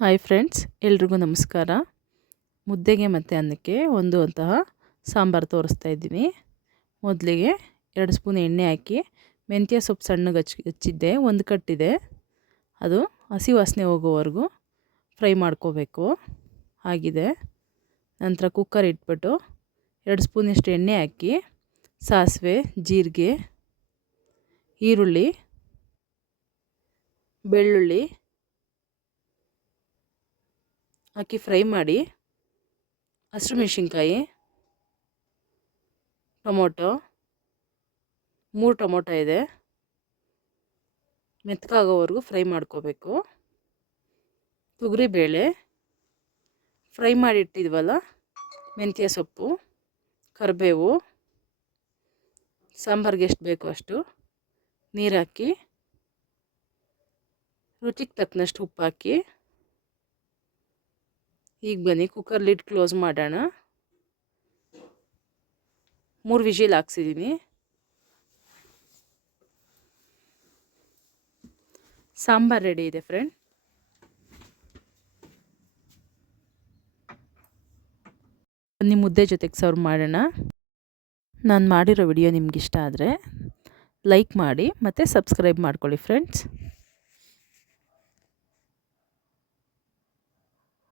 Hi friends ಎಲ್ರಿಗೂ ನಮಸ್ಕಾರ. ಮುದ್ದೆಗೆ ಮತ್ತು ಅನ್ನಕ್ಕೆ ಒಂದು ಅಂತಹ ಸಾಂಬಾರು ತೋರಿಸ್ತಾ ಇದ್ದೀನಿ ಮೊದಲಿಗೆ ಎರಡು ಸ್ಪೂನ್ ಎಣ್ಣೆ ಹಾಕಿ ಮೆಂತ್ಯ ಸೊಪ್ಪು ಸಣ್ಣಗೆ ಹಚ್ಚಿ ಹಚ್ಚಿದ್ದೆ, ಒಂದು ಕಟ್ಟಿದೆ. ಅದು ಹಸಿ ವಾಸನೆ ಹೋಗೋವರೆಗೂ ಫ್ರೈ ಮಾಡ್ಕೋಬೇಕು. ಆಗಿದೆ. ನಂತರ ಕುಕ್ಕರ್ ಇಟ್ಬಿಟ್ಟು ಎರಡು ಸ್ಪೂನಷ್ಟು ಎಣ್ಣೆ ಹಾಕಿ ಸಾಸಿವೆ, ಜೀರಿಗೆ, ಈರುಳ್ಳಿ, ಬೆಳ್ಳುಳ್ಳಿ ಹಾಕಿ ಫ್ರೈ ಮಾಡಿ, ಹಸಿರು ಮೆಣಸಿನ್ಕಾಯಿ, ಟೊಮೊಟೊ, ಮೂರು ಟೊಮೊಟೊ ಇದೆ. ಮೆತ್ತಗಾಗೋವರೆಗೂ ಫ್ರೈ ಮಾಡ್ಕೋಬೇಕು. ತೊಗರಿಬೇಳೆ ಫ್ರೈ ಮಾಡಿಟ್ಟಿದ್ವಲ್ಲ ಮೆಂತ್ಯ ಸೊಪ್ಪು, ಕರಿಬೇವು, ಸಾಂಬಾರಿಗೆ ಎಷ್ಟು ಬೇಕೋ ಅಷ್ಟು ನೀರಾಕಿ ರುಚಿಗೆ ತಕ್ಕನಷ್ಟು ಉಪ್ಪು ಹಾಕಿ ಈಗ ಬನ್ನಿ ಕುಕ್ಕರ್ ಲಿಡ್ ಕ್ಲೋಸ್ ಮಾಡೋಣ. ಮೂರು ವಿಜಿಲ್ ಹಾಕ್ಸಿದ್ದೀನಿ ಸಾಂಬಾರು ರೆಡಿ ಇದೆ ಫ್ರೆಂಡ್ ಬನ್ನಿ, ಮುದ್ದೆ ಜೊತೆಗೆ ಸರ್ವ್ ಮಾಡೋಣ. ನಾನು ಮಾಡಿರೋ ವಿಡಿಯೋ ನಿಮ್ಗೆ ಇಷ್ಟ ಆದರೆ ಲೈಕ್ ಮಾಡಿ ಮತ್ತು ಸಬ್ಸ್ಕ್ರೈಬ್ ಮಾಡ್ಕೊಳ್ಳಿ ಫ್ರೆಂಡ್ಸ್